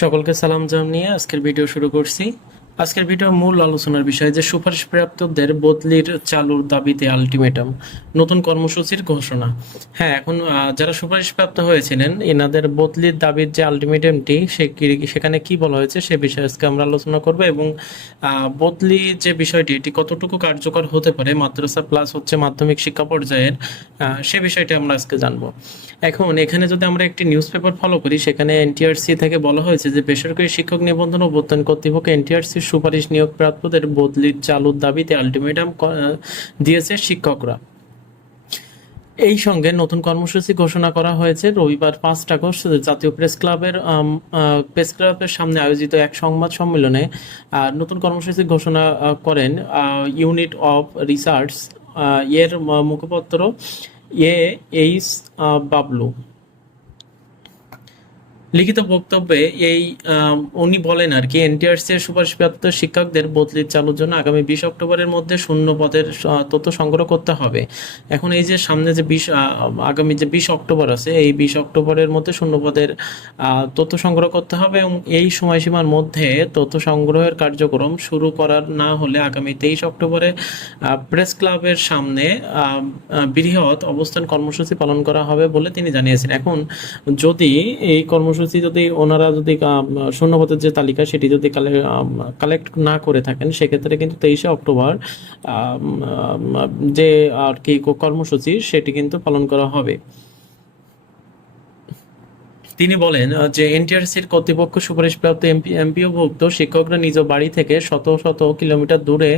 সকলকে সালাম জানিয়ে আজকের ভিডিও শুরু করছি। আজকের ভিডিও মূল আলোচনার বিষয় যে সুপারিশপ্রাপ্তদের বদলির চালুর দাবিতে আলটিমেটাম, নতুন কর্মসূচির ঘোষণা। হ্যাঁ, এখন যারা সুপারিশপ্রাপ্ত হয়েছিলেন এনাদের বদলির দাবির যে আলটিমেটামটি সেখানে কি বলা হয়েছে সে বিষয়ে আজকে আমরা আলোচনা করব এবং বদলি যে বিষয়টি এটি কতটুকু কার্যকর হতে পারে মাদ্রাসা প্লাস হচ্ছে মাধ্যমিক শিক্ষা পর্যায়ের, সে বিষয়টি আমরা আজকে জানবো। এখন এখানে যদি আমরা একটি নিউজ পেপার ফলো করি সেখানে এনটিআরসি থেকে বলা হয়েছে যে বেসরকারি শিক্ষক নিবন্ধন ও প্রত্যয়ন কর্তৃপক্ষ এনটিআরসির সুপারিশ নিয়োগ প্রাপ্তদের বদলির চালুর দাবিতে আলটিমেটাম দিয়েছে শিক্ষকরা। এই সঙ্গে নতুন কর্মসূচি ঘোষণা করা হয়েছে। রবিবার 5 আগস্ট জাতীয় প্রেস ক্লাবের সামনে আয়োজিত এক সংবাদ সম্মেলনে নতুন কর্মসূচি ঘোষণা করেন ইউনিট অফ রিসার্চ এর মুখপাত্র এ এইচ বাবলু। লিখিত বক্তব্যে উনি বলেন আর কি, এনটিআরসি এর সুপারিশপ্রাপ্ত শিক্ষকদের বদলির চালুর জন্য আগামী 20 অক্টোবরের মধ্যে শূন্য পদের তথ্য সংগ্রহ করতে হবে। এখন এই যে সামনে যে আগামী যে 20 অক্টোবর আছে, এই 20 অক্টোবরের মধ্যে শূন্য পদের তথ্য সংগ্রহ করতে হবে এবং এই সময়সীমার মধ্যে তথ্য সংগ্রহের কার্যক্রম শুরু করার না হলে আগামী 23 অক্টোবরে প্রেস ক্লাবের সামনে বৃহৎ অবস্থান কর্মসূচি পালন করা হবে বলে তিনি জানিয়েছেন। এখন যদি এই কর্মসূচি যদি ওনারা যদি শূন্যপদের যে তালিকা সেটি যদি কালেক্ট না করে থাকেন সেক্ষেত্রে কিন্তু 23 অক্টোবর যে আর কি কর্মসূচি সেটি কিন্তু পালন করা হবে। তিনি বলেন যে এনটিআরসির কর্তৃপক্ষ সুপারিশপ্রাপ্ত এমপিওভুক্ত শিক্ষকরা নিজ বাড়ি থেকে শত শত কিলোমিটার দূরে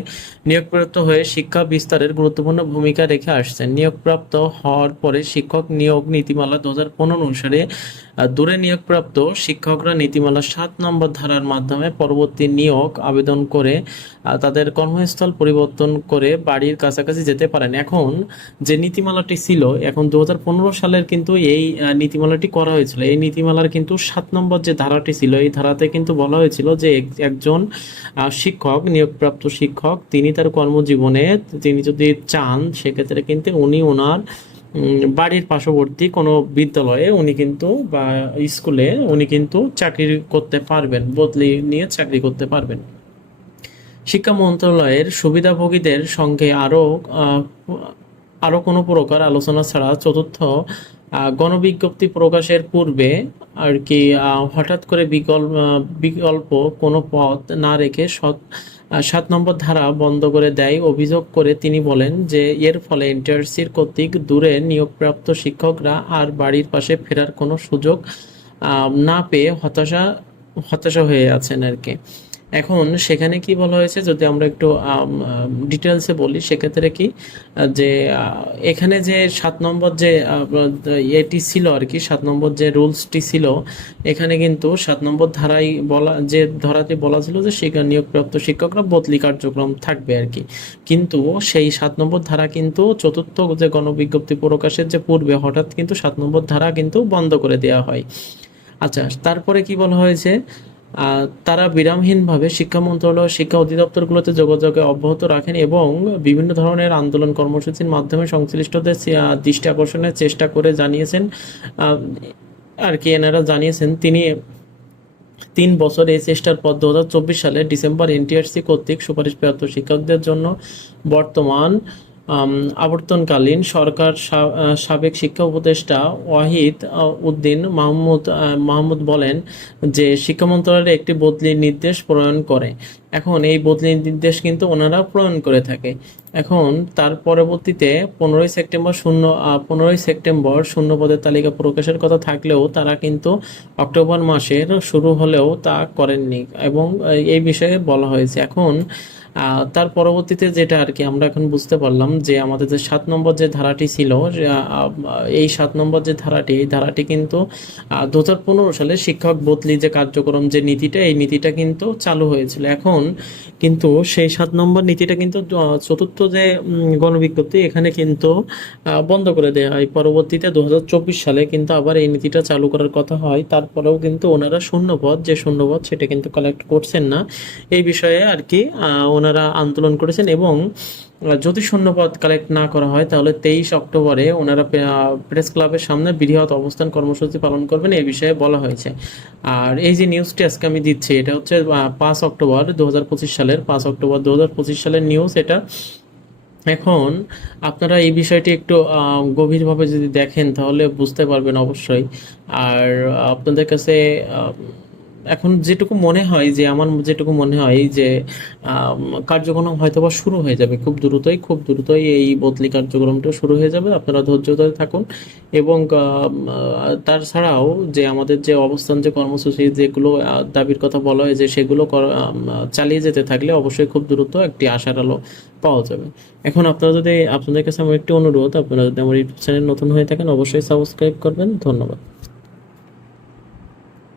নিয়োগপ্রাপ্ত হয়ে শিক্ষা বিস্তারের গুরুত্বপূর্ণ ভূমিকা রেখে আসছেন। নিয়োগপ্রাপ্ত হওয়ার পরে শিক্ষক নিয়োগ নীতিমালা 2015 অনুসারে দূরে নিয়োগপ্রাপ্ত শিক্ষকরা নীতিমালা 7 নম্বর ধারার মাধ্যমে পরবর্তী নিয়োগ আবেদন করে তাদের কর্মস্থল পরিবর্তন করে বাড়ির কাছাকাছি যেতে পারেন। এখন যে নীতিমালাটি ছিল, এখন 2015 সালের কিন্তু এই নীতিমালাটি করা হয়েছিল। এই নীতিমালার কিন্তু 7 নম্বর যে ধারাটি ছিল এই ধারাতে কিন্তু বলা হয়েছিল যে একজন শিক্ষক, নিয়োগপ্রাপ্ত শিক্ষক, তিনি তার কর্মজীবনে তিনি যদি চান সেক্ষেত্রে কিন্তু উনি ওনার বাড়ির পার্শ্ববর্তী কোনো বিদ্যালয়ে উনি কিন্তু বা স্কুলে উনি কিন্তু চাকরি করতে পারবেন, বদলি নিয়ে চাকরি করতে পারবেন। শিক্ষা মন্ত্রণালয়ের সুবিধাভোগীদের সঙ্গে আরও কোনো প্রকার আলোচনা ছাড়া চতুর্থ গণবিজ্ঞপ্তি প্রকাশের পূর্বে আর কি হঠাৎ করে বিকল্প কোনো পথ না রেখে 7 নম্বর ধারা বন্ধ করে দেয় অভিযোগ করে তিনি বলেন যে এর ফলে এনটিআরসির কর্তৃক দূরে নিয়োগপ্রাপ্ত শিক্ষকরা আর বাড়ির পাশে ফেরার কোনো সুযোগ না পেয়ে হতাশা হয়ে আছেন আর কি। এখন সেখানে কি বলা হয়েছে যদি আমরা একটু ডিটেলসে বলি সেক্ষেত্রে কি যে এখানে যে 7 নম্বর যে এটি ছিল আর কি, 7 নম্বর যে রুলসটি ছিল, এখানে কিন্তু 7 নম্বর ধারায় যে ধারাতে বলা ছিল যে নিয়োগপ্রাপ্ত শিক্ষকরা বদলি কার্যক্রম থাকবে আর কি, কিন্তু সেই 7 নম্বর ধারা কিন্তু চতুর্থ যে গণবিজ্ঞপ্তি প্রকাশের যে পূর্বে হঠাৎ কিন্তু 7 নম্বর ধারা কিন্তু বন্ধ করে দেওয়া হয়। আচ্ছা, তারপরে কি বলা হয়েছে, তারা বিরামহীনভাবে শিক্ষা মন্ত্রণালয় শিক্ষা অধিদপ্তরগুলোতে যোগাযোগে অব্যাহত রাখেন এবং বিভিন্ন ধরনের আন্দোলন কর্মসূচির মাধ্যমে সংশ্লিষ্টদের দৃষ্টি আকর্ষণের চেষ্টা করে জানিয়েছেন আর কি। এনারা জানিয়েছেন তিনি 3 বছর এই চেষ্টার পর 2024 সালের ডিসেম্বর এনটিআরসি কর্তৃক সুপারিশপ্রাপ্ত শিক্ষকদের জন্য বর্তমান আবর্তনকালীন সরকার সাবেক শিক্ষা উপদেষ্টা ওয়াহিদ উদ্দিন মাহমুদ বলেন যে শিক্ষা মন্ত্রণালয় একটি বদলির নির্দেশ প্রণয়ন করে। এখন এই বদলির নির্দেশ কিন্তু ওনারা প্রণয়ন করে থাকে। এখন তার পরবর্তীতে 15 সেপ্টেম্বর শূন্য পদের তালিকা প্রকাশের কথা থাকলেও তারা কিন্তু অক্টোবর মাসের শুরু হলেও তা করেননি এবং এই বিষয়ে বলা হয়েছে। এখন তার পরবর্তীতে যেটা আর কি আমরা এখন বুঝতে পারলাম যে আমাদের যে 7 নম্বর যে ধারাটি ছিল, এই 7 নম্বর যে ধারাটি, এই ধারাটি কিন্তু 2015 সালে শিক্ষক বদলি যে কার্যক্রম যে নীতিটা, এই নীতিটা কিন্তু চালু হয়েছিল। এখন কিন্তু সেই 7 নম্বর নীতিটা কিন্তু চতুর্থ যে গণবিজ্ঞপ্তি এখানে কিন্তু বন্ধ করে দেওয়া হয়। পরবর্তীতে 2024 সালে কিন্তু আবার এই নীতিটা চালু করার কথা হয়, তারপরেও কিন্তু ওনারা শূন্যপদ সেটা কিন্তু কালেক্ট করছেন না। এই বিষয়ে আর কি ওনারা আন্দোলন করেছেন এবং যদি শূন্যপদ কালেক্ট না করা হয় তাহলে 23 অক্টোবরে ওনারা প্রেস ক্লাবের সামনে বৃহৎ অবস্থান কর্মসূচি পালন করবেন, এই বিষয়ে বলা হয়েছে। আর এই যে নিউজটি আজকে আমি দিচ্ছি এটা হচ্ছে 5 অক্টোবর 2025 সালের নিউজ এটা। এখন আপনারা এই বিষয়টি একটু গভীরভাবে যদি দেখেন তাহলে বুঝতে পারবেন অবশ্যই। আর আপনাদের কাছে এখন যেটুকু মনে হয় যে আমার যেটুকু মনে হয় যে কার্যক্রম হয়তোবা শুরু হয়ে যাবে খুব দ্রুতই এই বদলি কার্যক্রমটা শুরু হয়ে যাবে। আপনারা ধৈর্য ধরে থাকুন এবং তাছাড়াও যে আমাদের যে অবস্থান যে কর্মসূচি যেগুলো দাবির কথা বলা হয় যে সেগুলো চালিয়ে যেতে থাকলে অবশ্যই খুব দ্রুত একটি আশার আলো পাওয়া যাবে। এখন আপনাদের কাছে আমার একটি অনুরোধ, আপনারা যদি আমার ইউটিউব চ্যানেল নতুন হয়ে থাকেন অবশ্যই সাবস্ক্রাইব করবেন। ধন্যবাদ।